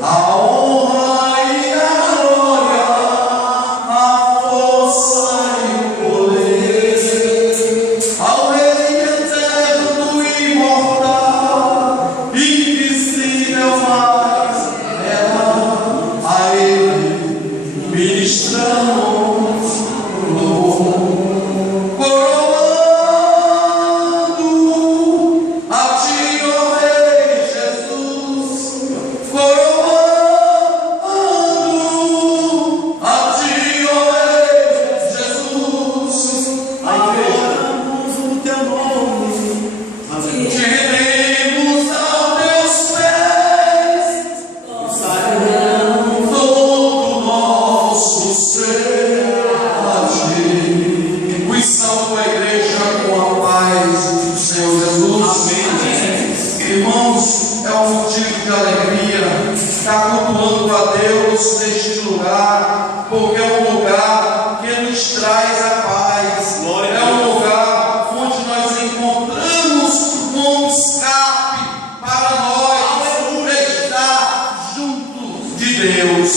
a honra e a glória, a força e o poder, ao Rei eterno e imortal, invisível mais real, a Ele ministramos louvor. Irmãos, é um motivo de alegria estar cultuando a Deus neste lugar, porque é um lugar que nos traz a paz. É um lugar onde nós encontramos um escape para nós estar junto de Deus.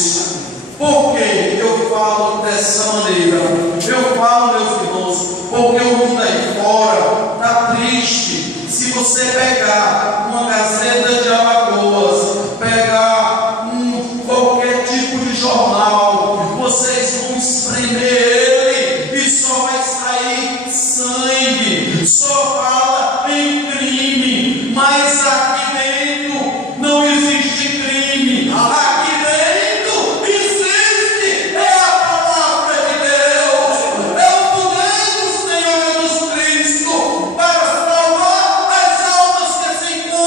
Por que eu falo dessa maneira? Eu falo, meus irmãos, porque o mundo aí fora está triste. Se você pegar uma Gazeta de Alagoas, pegar qualquer tipo de jornal, vocês vão espremer ele e só vai sair sangue, só fala em crime, mas aqui dentro não existe crime. Aqui dentro existe a palavra de Deus, é o poder do Senhor Jesus Cristo para salvar as almas que se encontram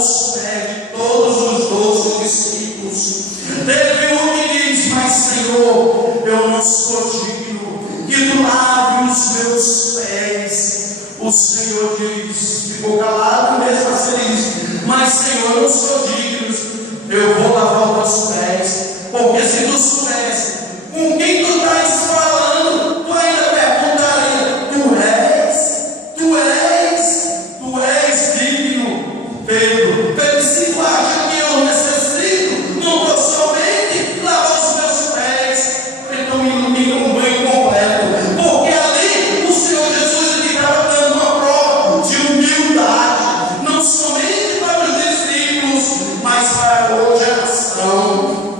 os pés de todos os 12 discípulos. Teve um que diz: mas Senhor, eu não sou digno que tu lave os meus pés. O Senhor diz, ficou calado, mesmo assim ele diz: mas Senhor, eu não sou digno, eu vou lavar os teus pés. Porque se tu soubesse com quem tu estás falando, tu ainda perguntaria: tu és digno. Pedro, se tu acha que eu necessito, não estou somente lavar os meus pés, então me ilumina um banho completo. Porque ali o Senhor Jesus ele estava dando uma prova de humildade, não somente para os discípulos, mas para hoje a geração.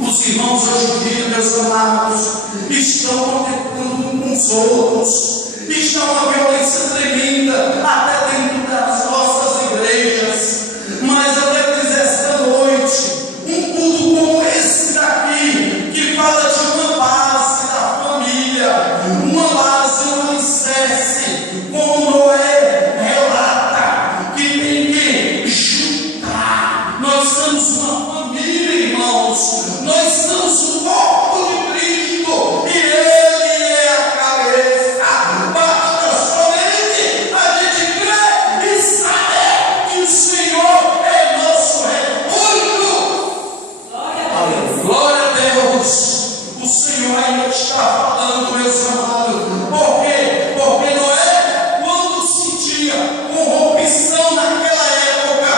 Os irmãos hoje em dia, meus amados, estão contemplando uns outros, estão uma violência tremenda, até dentro das nossas igrejas. Mas eu quero dizer esta noite, um culto como esse daqui, que fala de uma base da família, uma base, um alicerce, como Noé relata, que tem que juntar. Nós somos uma família, irmãos. Nós somos o corpo de Cristo e Ele é a cabeça. Basta somente a gente crer e saber que o Senhor é nosso refúgio. Glória a Deus. O Senhor ainda está falando, meus amados. Por quê? Porque Noé, quando sentia corrupção naquela época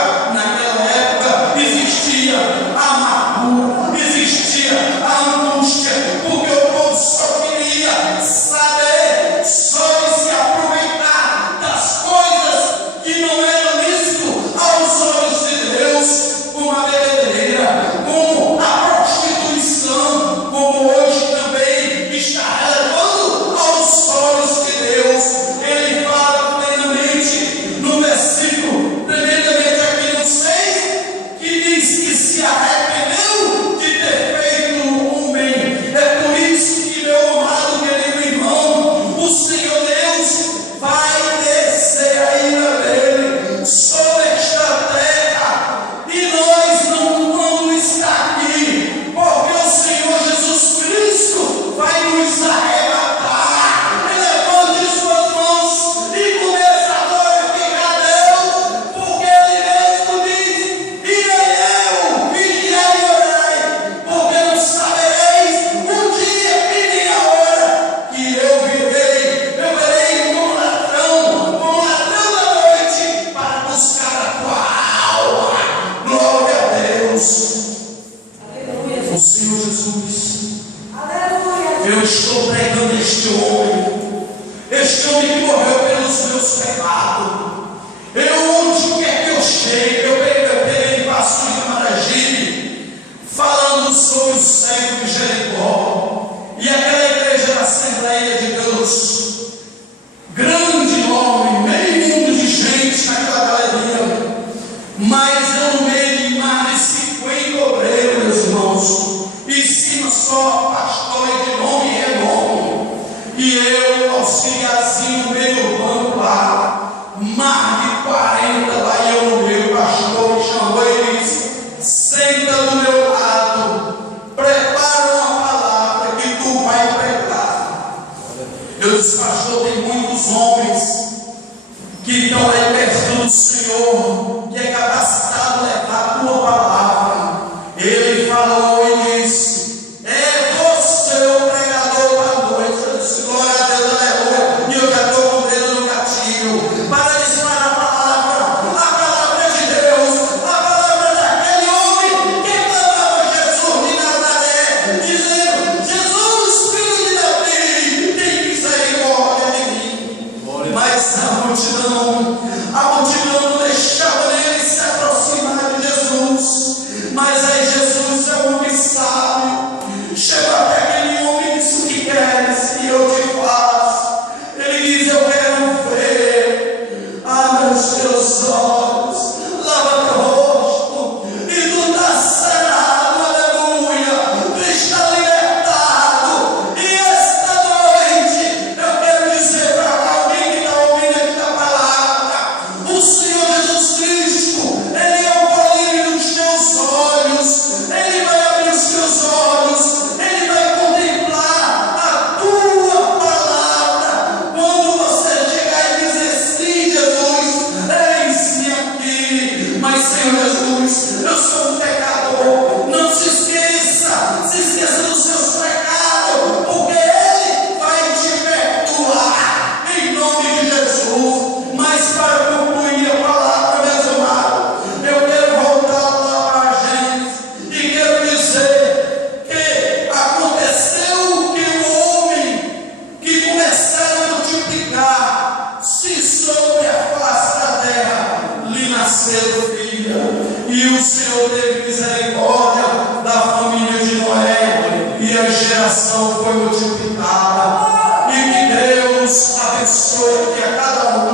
existia amargura, existia a angústia, porque o povo só queria saber, só de se aproveitar das coisas que não eram lícitas aos olhos de Deus, como a bebedeira, como a prostituição, como hoje também está relevando aos olhos de Deus. Ele fala plenamente no versículo, tremendamente aqui no 6, que diz que se arrependeu de ter feito um bem. É por isso que, meu amado, querido irmão, o Senhor Deus vai descer a ira dele sobre esta terra, e nós não vamos estar aqui, porque o Senhor Jesus Cristo vai nos arrebatar. Levante suas mãos e comece a glorificar Deus, porque Ele mesmo diz: irei eu, vigiai e orai, porque não sabereis o dia e nem a hora que eu virei. Eu verei como ladrão da noite, para buscar a tua alma. Glória a Deus. O Senhor Jesus, eu estou pregando este homem que morreu pelos meus pecados. Onde quer que eu chegue, eu peguei pastor de Maragibe, falando sobre o cego de Jericó, e aquela igreja da Assembleia de Deus, grande nome, meio mundo de gente naquela galeria, mas eu no meio de mais de 50 obreiros, meus irmãos, em cima só pastor de nome e renome, e eu, auxiliarzinho, meio urbano lá, mais de 40 lá, e eu no meio. O pastor me chamou e disse: senta do meu lado, prepara uma palavra que tu vai pregar. Eu disse: pastor, tem muitos homens que estão aí perto do Senhor, que é capacitado Senhor Jesus, eu sou um pecador. Não se esqueça dos seus pecados, porque Ele vai te perdoar, em nome de Jesus. Mas para concluir a palavra, meus amados, eu quero voltar lá para a gente e quero dizer que aconteceu que o homem que começaram a multiplicar, se sobre a face da terra lhe nasceram filha, e o Senhor teve misericórdia da família de Noé, e a geração foi multiplicada. E que Deus abençoe a cada um